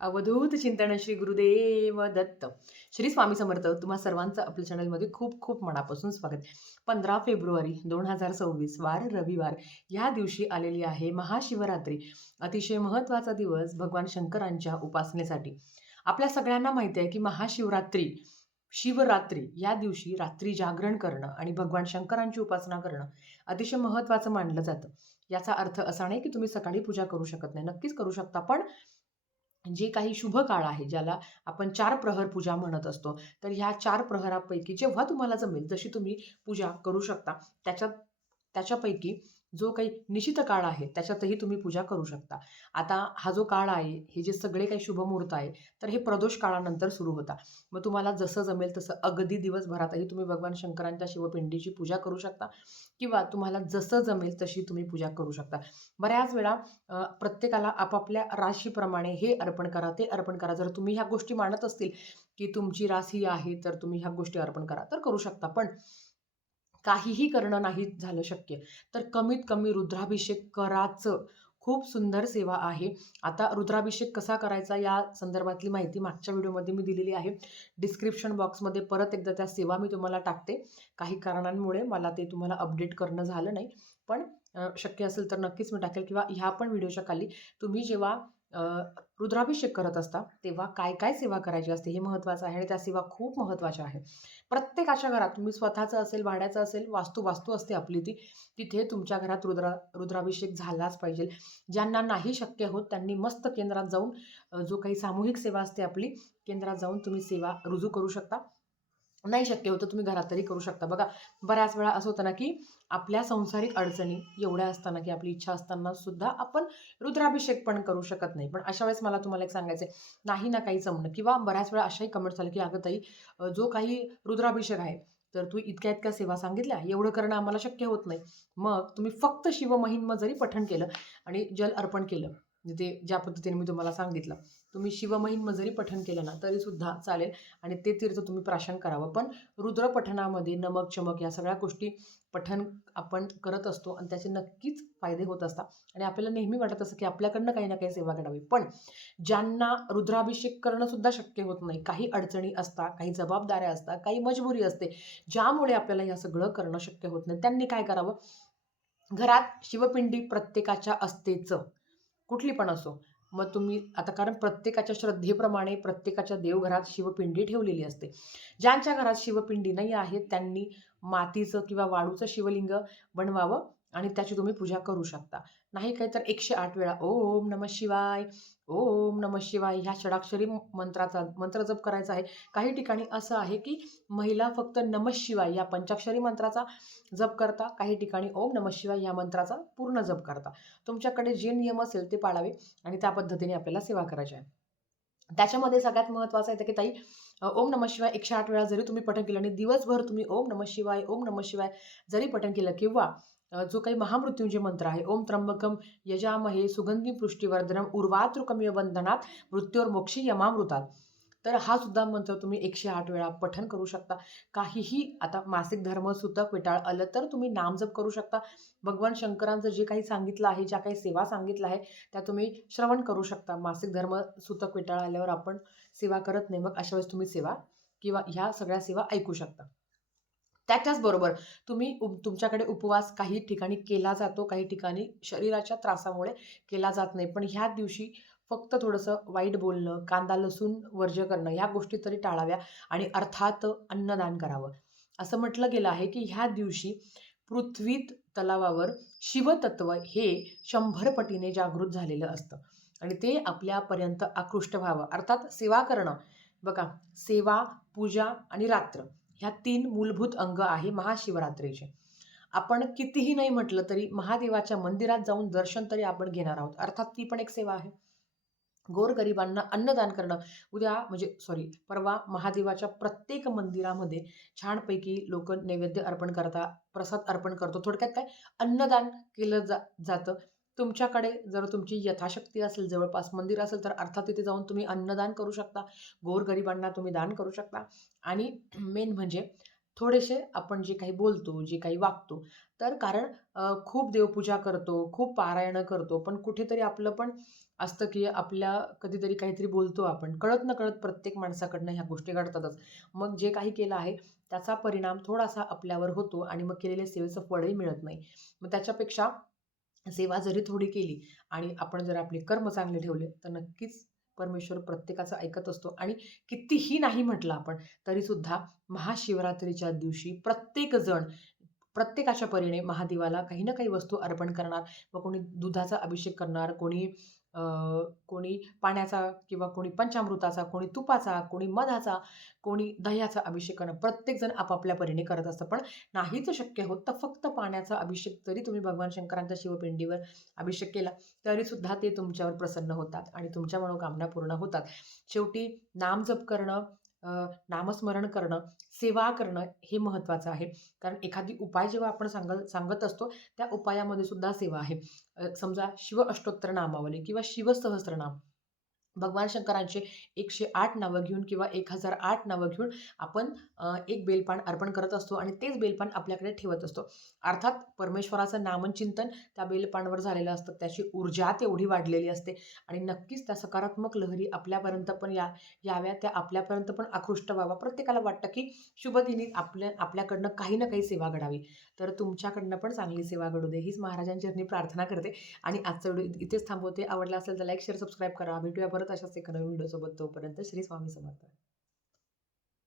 अवधूत चिंतन श्री गुरुदेव दत्त. श्री स्वामी समर्थ. तुम्हा सर्वांचं आपल्या चॅनलमध्ये खूप खूप मनापासून स्वागत. 15 फेब्रुवारी 2026 वार रविवार या दिवशी आलेली आहे महाशिवरात्री. अतिशय महत्त्वाचा दिवस भगवान शंकरांच्या उपासनेसाठी. आपल्या सगळ्यांना माहिती आहे की महाशिवरात्री, शिवरात्री या दिवशी रात्री जागरण करणं आणि भगवान शंकरांची उपासना करणं अतिशय महत्त्वाचं मानलं जातं. याचा अर्थ असा नाही की तुम्ही सकाळी पूजा करू शकत नाही. नक्कीच करू शकता, पण जे काही शुभ काळ आहे, ज्याला आपण 4 प्रहर पूजा म्हणत असतो, तर ह्या 4 प्रहरापैकी जेव्हा तुम्हाला जमेल तशी तुम्ही पूजा करू शकता. त्याच्यापैकी जो काही निशित काळ आहे, त्याच्यातही तुम्ही पूजा करू शकता. आता हा जो काळ आहे, हे जे सगळे काही शुभ मुहूर्त आहे, तर हे प्रदोष काळानंतर सुरू होता. मग तुम्हाला जसं जमेल तसं अगदी दिवसभरातही तुम्ही भगवान शंकरांच्या शिवपिंडीची पूजा करू शकता किंवा तुम्हाला जसं जमेल तशी तुम्ही पूजा करू शकता. बऱ्याच वेळा प्रत्येकाला आपापल्या राशीप्रमाणे हे अर्पण करा, ते अर्पण करा. जर तुम्ही ह्या गोष्टी मानत असतील, की तुमची रास ही आहे, तर तुम्ही ह्या गोष्टी अर्पण करा, तर करू शकता. पण काहीही करणं नाही झालं शक्य, तर कमीत कमी रुद्राभिषेक कराचं. खूप सुंदर सेवा आहे. आता रुद्राभिषेक कसा करायचा या संदर्भातली माहिती मागच्या व्हिडिओमध्ये मी दिलेली आहे. डिस्क्रिप्शन बॉक्समध्ये परत एकदा त्या सेवा मी तुम्हाला टाकते. काही कारणांमुळे मला ते तुम्हाला अपडेट करणं झालं नाही. पण शक्य असेल तर नक्कीच मी टाकेल किंवा ह्या पण व्हिडिओच्या खाली तुम्ही जेव्हा अ, रुद्राभिषेक करत असता, तेव्हा काय-काय सेवा करायची असते हे महत्त्वाचं आहे आणि त्या सेवा खूप महत्त्वाच्या आहेत. प्रत्येकाच्या घरात तुम्ही स्वतःचं असेल, भाड्याचं असेल, वास्तू असते आपली ती. तिथे तुमच्या घरात रुद्राभिषेक झालाच पाहिजे. ज्यांना नाही शक्य होत त्यांनी मस्त केंद्रात जाऊन जो काही सामूहिक सेवा असते आपली, केंद्रात जाऊन तुम्ही सेवा रुजू करू शकता. नाही शक्य होतं तुम्ही घरात तरी करू शकता. बघा, बऱ्याच वेळा असं होतं ना, की आपल्या सांसारिक अडचणी एवढ्या असताना, की आपली इच्छा असताना सुद्धा आपण रुद्राभिषेक पण करू शकत नाही. पण अशा वेळेस मला तुम्हाला एक सांगायचं आहे, नाही ना काही जमणं किंवा बऱ्याच वेळा अशाही कमेंट्स झाल्या, की "अगं ताई, जो काही रुद्राभिषेक आहे, तर तू इतक्या-इतक्या सेवा सांगितल्या, एवढं करणं आम्हाला शक्य होत नाही." मग तुम्ही फक्त शिवमहिम्न जरी पठण केलं आणि जल अर्पण केलं, म्हणजे ते ज्या पद्धतीने मी तुम्हाला सांगितलं, तुम्ही शिवमहिम्न जरी पठण केलं ना, तरीसुद्धा चालेल आणि ते तीर्थ तुम्ही प्राशन करावं. पण रुद्रपठणामध्ये नमक, चमक या सगळ्या गोष्टी पठण आपण करत असतो आणि त्याचे नक्कीच फायदे होत असतात आणि आपल्याला नेहमी वाटत असतं, की आपल्याकडनं काही ना काही सेवा घडावी. पण ज्यांना रुद्राभिषेक करणं सुद्धा शक्य होत नाही, काही अडचणी असतात, काही जबाबदाऱ्या असतात, काही मजबुरी असते, ज्यामुळे आपल्याला हे सगळं करणं शक्य होत नाही, त्यांनी काय करावं? घरात शिवपिंडी प्रत्येकाच्या असतेच. कुठली पण असो. मग तुम्ही आता कारण प्रत्येकाच्या श्रद्धेप्रमाणे प्रत्येकाच्या देवघरात शिवपिंडी ठेवलेली असते. ज्यांच्या घरात शिवपिंडी नाही आहे त्यांनी मातीचं किंवा वाळूचं शिवलिंग बनवावं आणि त्याची तुम्ही पूजा करू शकता. नाही काही तर 108 वेळा ओम नमः शिवाय, ओम नमः शिवाय ह्या षडाक्षरी मंत्राचा मंत्र जप करायचा आहे. काही ठिकाणी असं आहे, की महिला फक्त नमः शिवाय या पंचाक्षरी मंत्राचा जप करता. काही ठिकाणी ओम नमः शिवाय या मंत्राचा पूर्ण जप करता. तुमच्याकडे जे नियम असेल ते पाळावे आणि त्या पद्धतीने आपल्याला सेवा करायची आहे. त्याच्यामध्ये सगळ्यात महत्त्वाचं आहे की ताई, ओम नमः शिवाय 108 वेळा जरी तुम्ही पठण केलं आणि दिवसभर तुम्ही ओम नमः शिवाय, ओम नमः शिवाय जरी पठण केलं किंवा जो काही महामृत्युंजय मंत्र आहे, ओम त्र्यंबकम यजामहे सुगंधी पुष्टिवर्धनम उर्वारुकमिव बंधनात मृत्योर्मोक्षी यमामृतात. तर हा सुद्धा मंत्र तुम्ही 108 वेळा पठण करू शकता. काहीही आता मासिक धर्म, सुतक, विटाळ आलं तर तुम्ही नामजप करू शकता. भगवान शंकरांचं जे काही सांगितलं आहे, ज्या काही सेवा सांगितल्या आहे, त्या तुम्ही श्रवण करू शकता. मासिक धर्म, सुतक, विटाळ आल्यावर आपण सेवा करत नाही. मग अशा वेळेस तुम्ही सेवा किंवा ह्या सगळ्या सेवा ऐकू शकता. त्याच्याचबरोबर तुम्ही तुमच्याकडे उपवास काही ठिकाणी केला जातो, काही ठिकाणी शरीराच्या त्रासामुळे केला जात नाही. पण ह्या दिवशी फक्त थोडंसं वाईट बोलणं, कांदा, लसूण वर्ज्य करणं ह्या गोष्टी तरी टाळाव्या आणि अर्थात अन्नदान करावं. असं म्हटलं गेलं आहे, की ह्या दिवशी पृथ्वीत तलावावर शिवतत्व हे 100 पटीने जागृत झालेलं असतं आणि ते आपल्यापर्यंत आकृष्ट व्हावं. अर्थात सेवा करणं. बघा, सेवा, पूजा आणि रात्र ह्या 3 मूलभूत अंग आहे महाशिवरात्रीचे. आपण कितीही नाही म्हटलं तरी महादेवाच्या मंदिरात जाऊन दर्शन तरी आपण घेणार आहोत. अर्थात ती पण एक सेवा आहे. गोरगरिबांना अन्नदान करणं. उद्या म्हणजे सॉरी परवा महादेवाच्या प्रत्येक मंदिरामध्ये छानपैकी लोकं नैवेद्य अर्पण करतात, प्रसाद अर्पण करतो. थोडक्यात काय अन्नदान केलं जातं. तुमच्याकडे जर तुमची यथाशक्ती असेल, जवळपास मंदिर असेल, तर अर्थात तिथे जाऊन तुम्ही अन्नदान करू शकता. गोरगरिबांना तुम्ही दान करू शकता आणि मेन म्हणजे थोडेसे आपण जे काही बोलतो, जे काही वागतो, तर कारण खूप देवपूजा करतो, खूप पारायणं करतो, पण कुठेतरी आपलं पण असतं, की आपल्या कधीतरी काहीतरी बोलतो आपण. कळत-नकळत प्रत्येक माणसाकडनं ह्या गोष्टी घडतातच. मग जे काही केलं आहे, त्याचा परिणाम थोडासा आपल्यावर होतो आणि मग केलेल्या सेवेचं फळही मिळत नाही. मग त्याच्यापेक्षा सेवा जरी थोडी केली आणि आपण जर आपले कर्म चांगले ठेवले, तर नक्कीच परमेश्वर प्रत्येकाचं ऐकत असतो आणि कितीही नाही म्हटलं आपण, तरीसुद्धा महाशिवरात्रीच्या दिवशी प्रत्येकजण प्रत्येकाच्या परीने महादेवाला काही ना काही वस्तू अर्पण करणार. मग कोणी दुधाचा अभिषेक करणार, अ, कोणी पाण्याचा किंवा कोणी पंचामृताचा, कोणी तुपाचा, कोणी मधाचा, कोणी दह्याचा अभिषेक करणार. प्रत्येकजण आपापल्या परीने करत असतं. पण नाहीच शक्य होत, तर फक्त पाण्याचा अभिषेक जरी तुम्ही भगवान शंकरांच्या शिवपिंडीवर अभिषेक केला, तरीसुद्धा ते तुमच्यावर प्रसन्न होतात आणि तुमच्या मनोकामना पूर्ण होतात. शेवटी नामजप करणं, अ, नामस्मरण करणं, सेवा करणं हे महत्त्वाचं आहे. कारण एखादी उपाय जेव्हा आपण सांगत असतो, त्या उपायामध्ये सुद्धा सेवा आहे. समजा शिव अष्टोत्तर नामावली किंवा शिवसहस्रनाम. भगवान शंकरांचे 108 नावं घेऊन किंवा 1008 नावं घेऊन आपण एक बेलपान अर्पण करत असतो आणि तेच बेलपान आपल्याकडे ठेवत असतो. अर्थात परमेश्वराचं नामचिंतन त्या बेलपानवर झालेलं असतं. त्याची ऊर्जा तेवढी वाढलेली असते आणि नक्कीच त्या सकारात्मक लहरी आपल्यापर्यंत पण याव्या, त्या आपल्यापर्यंत पण आकृष्ट व्हावा. प्रत्येकाला वाटतं, की शुभदिनी आपल्याकडनं काही ना काही सेवा घडावी. तर तुमच्याकडनं पण चांगली सेवा घडू दे, हीच महाराजांची चरणी प्रार्थना करते आणि आजचा व्हिडिओ इथेच थांबवते. आवडला असेल तर लाईक, शेअर, सबस्क्राईब करा. भेटूया परत अशाच एका नवीन व्हिडिओसोबत. तोपर्यंत श्री स्वामी समर्थ.